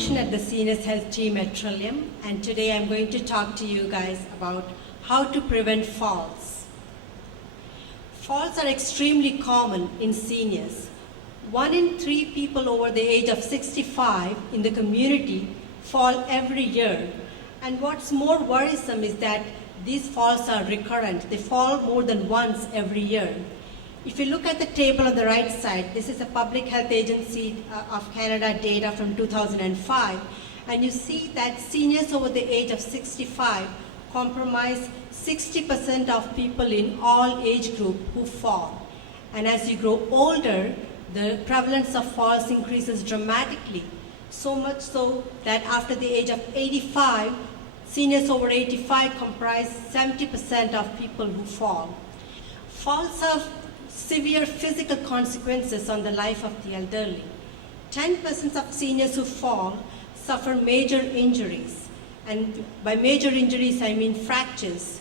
Nutrition at the Seniors Health Team at Trillium, and today I'm going to talk to you guys about how to prevent falls. Falls are extremely common in seniors. 1 in 3 people over the age of 65 in the community fall every year. And what's more worrisome is that these falls are recurrent. They fall more than once every year. If you look at the table on the right side, this is a Public Health Agency of Canada data from 2005, and you see that seniors over the age of 65 comprise 60% of people in all age group who fall. And as you grow older, the prevalence of falls increases dramatically, so much so that after the age of 85, seniors over 85 comprise 70% of people who fall. Falls have severe physical consequences on the life of the elderly. 10% of seniors who fall suffer major injuries. And by major injuries, I mean fractures.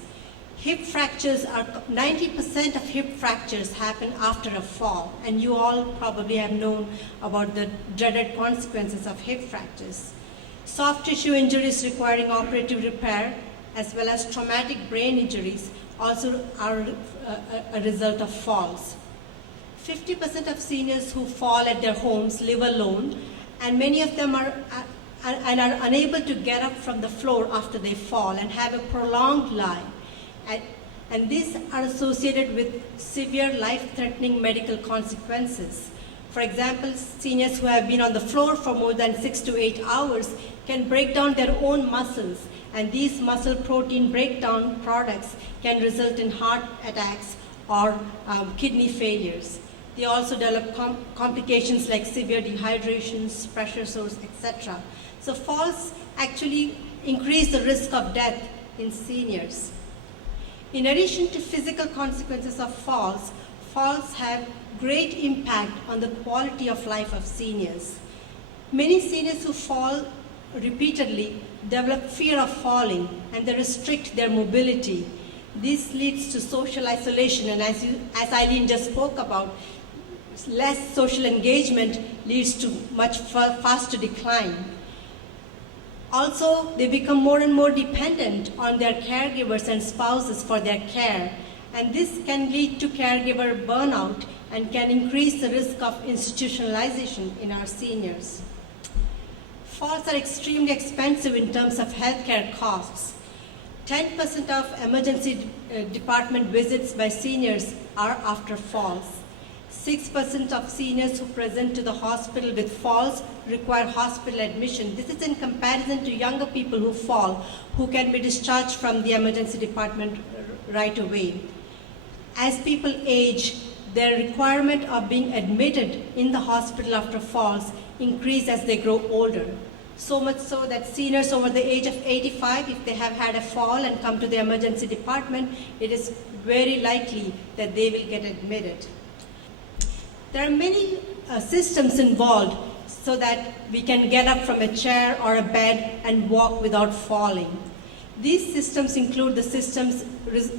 Hip fractures are 90% of hip fractures happen after a fall. And you all probably have known about the dreaded consequences of hip fractures. Soft tissue injuries requiring operative repair, as well as traumatic brain injuries, also are a result of falls. 50% of seniors who fall at their homes live alone, and many of them are unable to get up from the floor after they fall and have a prolonged life. And these are associated with severe life-threatening medical consequences. For example, seniors who have been on the floor for more than 6 to 8 hours can break down their own muscles, and these muscle protein breakdown products can result in heart attacks or kidney failures. They also develop complications like severe dehydrations, pressure sores, etc. So falls actually increase the risk of death in seniors. In addition to physical consequences of falls, falls have great impact on the quality of life of seniors. Many seniors who fall repeatedly develop fear of falling, and they restrict their mobility. This leads to social isolation, and as Eileen just spoke about, less social engagement leads to much faster decline. Also, they become more and more dependent on their caregivers and spouses for their care, and this can lead to caregiver burnout and can increase the risk of institutionalization in our seniors. Falls are extremely expensive in terms of healthcare costs. 10% of emergency department visits by seniors are after falls. 6% of seniors who present to the hospital with falls require hospital admission. This is in comparison to younger people who fall, who can be discharged from the emergency department right away. As people age, their requirement of being admitted in the hospital after falls increase as they grow older. So much so that seniors over the age of 85, if they have had a fall and come to the emergency department, it is very likely that they will get admitted. There are many systems involved so that we can get up from a chair or a bed and walk without falling. These systems include the systems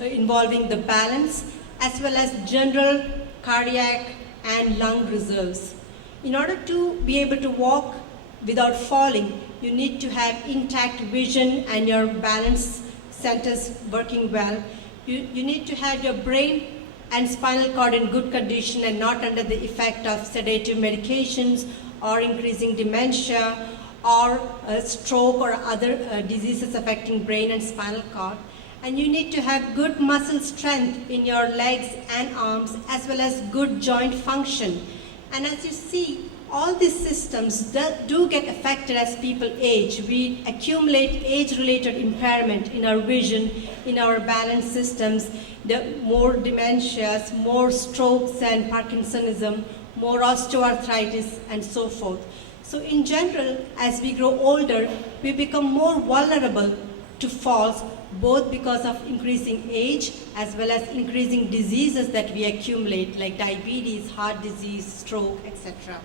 involving the balance as well as general cardiac and lung reserves. In order to be able to walk without falling, you need to have intact vision and your balance centers working well. You need to have your brain and spinal cord in good condition and not under the effect of sedative medications or increasing dementia or stroke or other diseases affecting brain and spinal cord. And you need to have good muscle strength in your legs and arms as well as good joint function. And as you see, all these systems do get affected as people age. We accumulate age-related impairment in our vision, in our balance systems, more dementias, more strokes and Parkinsonism, more osteoarthritis, and so forth. So in general, as we grow older, we become more vulnerable to falls, both because of increasing age as well as increasing diseases that we accumulate, like diabetes, heart disease, stroke, etc.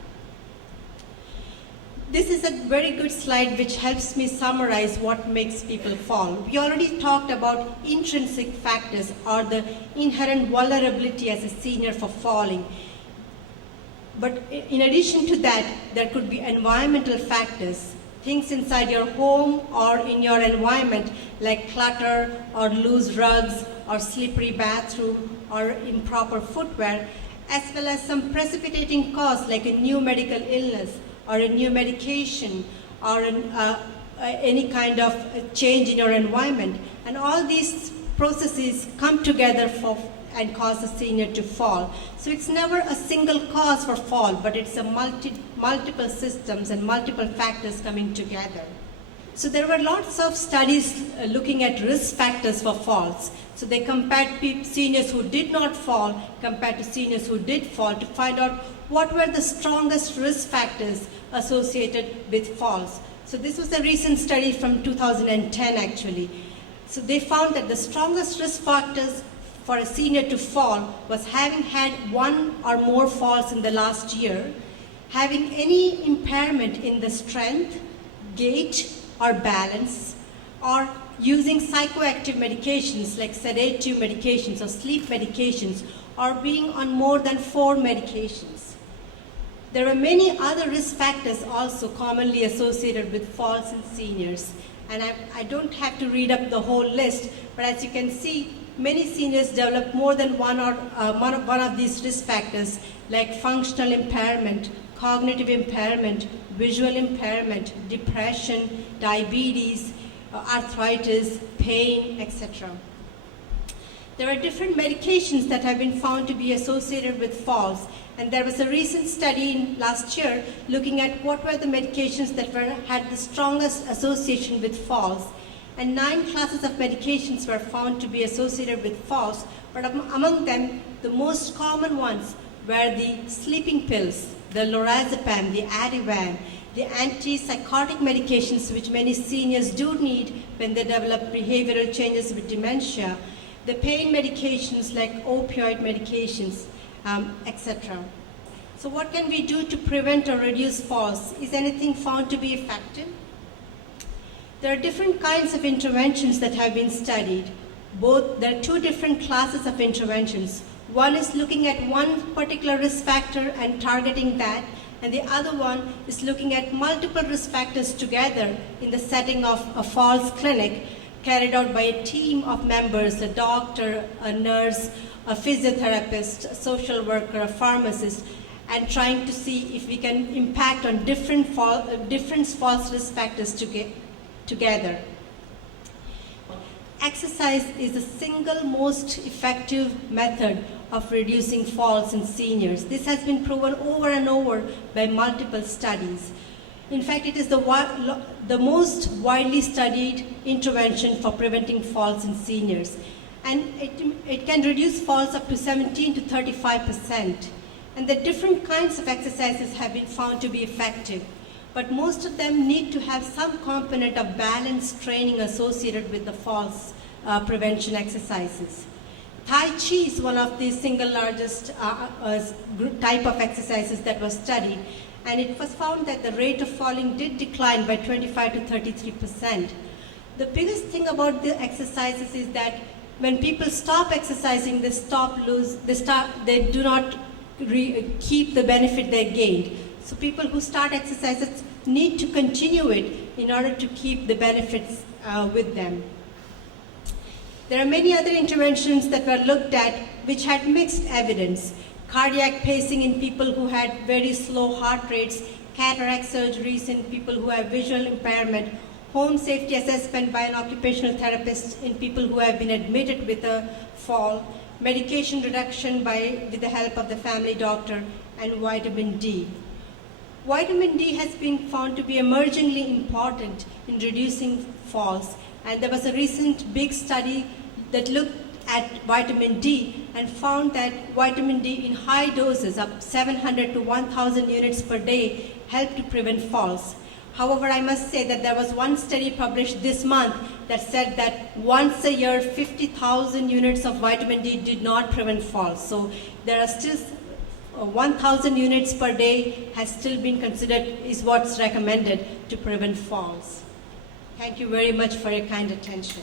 This is a very good slide which helps me summarize what makes people fall. We already talked about intrinsic factors or the inherent vulnerability as a senior for falling. But in addition to that, there could be environmental factors, things inside your home or in your environment like clutter or loose rugs or slippery bathroom or improper footwear, as well as some precipitating cause like a new medical illness or a new medication or any kind of change in your environment. And all these processes come together and cause a senior to fall. So it's never a single cause for fall, but it's a multiple systems and multiple factors coming together. So there were lots of studies looking at risk factors for falls. So they compared seniors who did not fall compared to seniors who did fall to find out what were the strongest risk factors associated with falls. So this was a recent study from 2010 actually. So they found that the strongest risk factors for a senior to fall was having had one or more falls in the last year, having any impairment in the strength, gait, or balance, or using psychoactive medications like sedative medications or sleep medications, or being on more than 4 medications. There are many other risk factors also commonly associated with falls in seniors. And I don't have to read up the whole list, but as you can see, many seniors develop more than one of these risk factors like functional impairment, cognitive impairment, visual impairment, depression, diabetes, arthritis, pain, etc. There are different medications that have been found to be associated with falls, and there was a recent study last year looking at what were the medications that had the strongest association with falls. And 9 classes of medications were found to be associated with falls, but among them, the most common ones were the sleeping pills, the lorazepam, the Ativan, the antipsychotic medications which many seniors do need when they develop behavioral changes with dementia, the pain medications like opioid medications, etc. So what can we do to prevent or reduce falls? Is anything found to be effective? There are different kinds of interventions that have been studied. There are 2 different classes of interventions. One is looking at one particular risk factor and targeting that, and the other one is looking at multiple risk factors together in the setting of a falls clinic carried out by a team of members, a doctor, a nurse, a physiotherapist, a social worker, a pharmacist, and trying to see if we can impact on different falls risk factors together. Exercise is the single most effective method of reducing falls in seniors. This has been proven over and over by multiple studies. In fact, it is the most widely studied intervention for preventing falls in seniors. And it can reduce falls up to 17 to 35%. And the different kinds of exercises have been found to be effective. But most of them need to have some component of balance training associated with the falls prevention exercises. Tai Chi is one of the single largest type of exercises that was studied, and it was found that the rate of falling did decline by 25 to 33%. The biggest thing about the exercises is that when people stop exercising, they do not keep the benefit they gained. So people who start exercises need to continue it in order to keep the benefits with them. There are many other interventions that were looked at which had mixed evidence. Cardiac pacing in people who had very slow heart rates, cataract surgeries in people who have visual impairment, home safety assessment by an occupational therapist in people who have been admitted with a fall, medication reduction with the help of the family doctor, and vitamin D. Vitamin D has been found to be emergingly important in reducing falls, and there was a recent big study that looked at vitamin D and found that vitamin D in high doses, up 700 to 1,000 units per day, helped to prevent falls. However, I must say that there was one study published this month that said that once a year, 50,000 units of vitamin D did not prevent falls. So there are still 1,000 units per day has still been considered is what's recommended to prevent falls. Thank you very much for your kind attention.